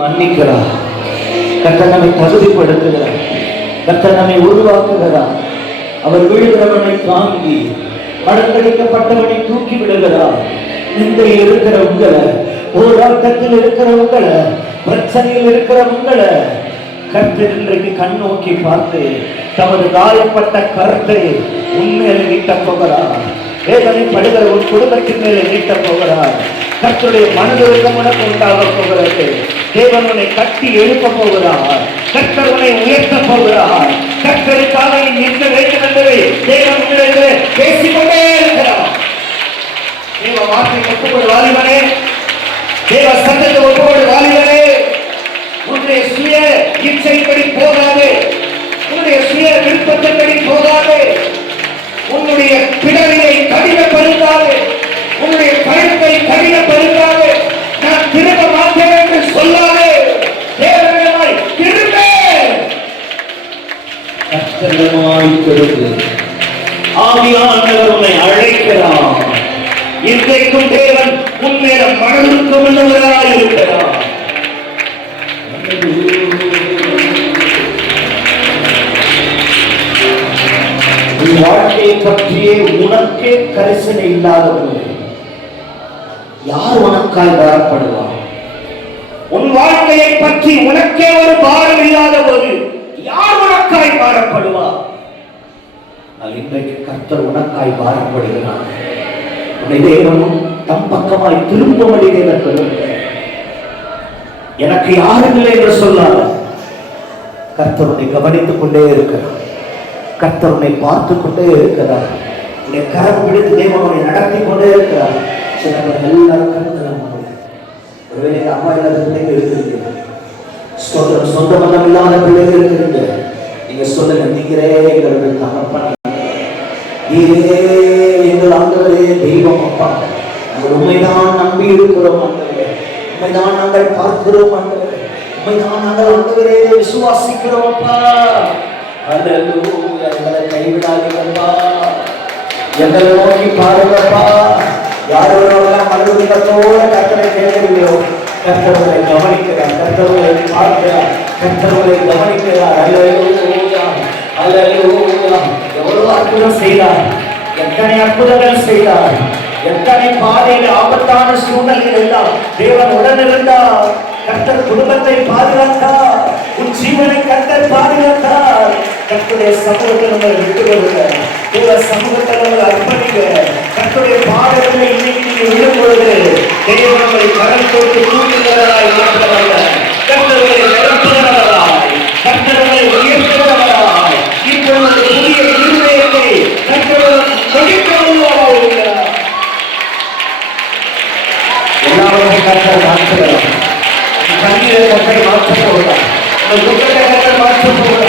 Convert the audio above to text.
மன்னிக்கிறார். கர்த்தர் நம்மை தகுதிப்படுத்துகிறார். கர்த்தர் நம்மை உருவாக்குகிறார். அவர் விழுகிறவனை தாங்கி மடங்கடிக்கப்பட்டவனை தூக்கி விடுகிறார். நிந்தையில் இருக்கிற உங்களை, போராட்டத்தில் இருக்கிற உங்களை, பிரச்சனையில் இருக்கிற உங்களை கர்த்தர் இன்றைக்கு கண் நோக்கி பார்த்து தமது காயப்பட்ட கருத்தை உண்மையில நீட்டப் போகிறார். வேதனைப்படுகிற ஒரு குடும்பத்தின் மேலே நீட்டப் போகிறார். கர்த்தருடைய மனதிற்கும் உனக்கு உண்டாக போகிறது. தேவன் உன்னை கட்டி எழுப்ப போகிறார். கர்த்தர் உன்னை உயர்த்த போகிறார். கர்த்தருக்காக நீ நிற்க வேண்டும் என்பதை தேவன் உங்களிடத்திலே பேசிக்கொண்டே இருக்கிறார். தேவ வார்த்தை ஒப்புக்கொடு வாலிபனே, தேவ சத்தத்தை ஒப்புக்கொடு வாலிபனே. உன்னுடைய சுய இச்சைப்படி போகாது, உன்னுடைய சுய விருப்பத்தின்படி போகாது, உன்னுடைய பிடரியை கடினப்படுத்தாது, உன்னுடைய கழுத்தை கடினப்படுத்தாது. நான் திரும்ப மாட்டேன் என்று சொல்லாது. தேவனாய் திரும்ப கர்த்தருமாய் திரும்பு. ஆவியானவர் உன்னை அழைக்கிறார். இன்றைக்கும் தேவன் உன்மேல மனதுக்கம் உள்ளவராய் இருக்கிறார். வாழ்க்கையை பற்றியே உனக்கே கரிசனை இல்லாத போது யார் உனக்காய் பாரப்படுவார்? உன் வாழ்க்கையை பற்றி உனக்கே ஒரு பாரம் இல்லாத போது யார் உனக்காய் பாரப்படுவார்? இன்றைக்கு கர்த்தர் உனக்காய் பாரப்படுகிறார். உன்னை தேவனும் தம் பக்கமாய் திரும்பும்படி தேவன் எனக்கு யாரும் இல்லை என்று சொல்லாத. கர்த்தர் உன்னை கவனித்துக் கொண்டே இருக்கிறார். கர்த்தர் உன்னை பார்த்து கொண்டே இருக்கிறார். உன்னை கரம் பிடித்து தேவன் உன்னை நடத்தி கொண்டே இருக்கிறார். எல்லாரும் கருத்து ஒருவேளை அம்மா இல்லாத பிள்ளைங்க இருக்கிறீங்க, சொந்த மதம் இல்லாத பிள்ளைங்க இருக்கிறீங்க. நீங்க சொல்லுங்க, நீங்களே எங்களுடைய தகப்பன், நீரே எங்கள் ஆண்டவரே தெய்வம் அப்பா. நாங்கள் உண்மைதான் நம்பி இருக்கிறோம் ஆண்டவரே, உண்மைதான் நாங்கள் பார்க்கிறோம் ஆண்டவரே, உண்மைதான் நாங்கள் ஆண்டவரே விசுவாசிக்கிறோம் அப்பா. அல்லேலூயா. எங்களை கைவிடாதீங்கப்பா, எங்களை நோக்கி பாருங்கப்பா. யாரோட மனதுள்ளத்தோட கர்த்தரை தேவையில்லையோ கர்த்தரை கவனிக்கிறார், கர்த்தரை பார்க்கிறார், கர்த்தரை கவனிக்கிறார். அல்லேலூயா, அல்லேலூயா. எவ்வளவு அற்புதம் செய்தார், எத்தனை அற்புதங்கள் செய்தார், எத்தனை பாதையில் ஆபத்தான சூழ்நிலையில் எல்லாம் தேவன் உடன் இருந்தார். கர்த்தர் குடும்பத்தை பாதுகாத்தார், உன் ஜீவனை கர்த்தர் பாதுகாத்தார். கர்த்தருடைய சமூகத்தில் உங்களை விட்டுவிடுங்க, தேவ சமூகத்தில் உங்களை அர்ப்பணிக்க. கர்த்தருடைய பாதங்களை இன்னைக்கு நீங்க விடும் பொழுது தேவன் உங்களை கரம் போட்டு தூக்குகிறவராய் மாற்றுவல்ல, கர்த்தர்களை நிரப்புகிறவராய், கர்த்தர்களை உயர்த்துகிறவராய், இப்பொழுது புதிய இருதயத்தை கர்த்தர் கொடுக்கிறவராய் இருக்கிறார். எல்லாரும் கர்த்தர் மாற்றுகிறார். கண்ணீரை கர்த்தர் மாற்றப் போகிறார். உங்கள் துக்கத்தை கர்த்தர் மாற்றப் போகிறார்.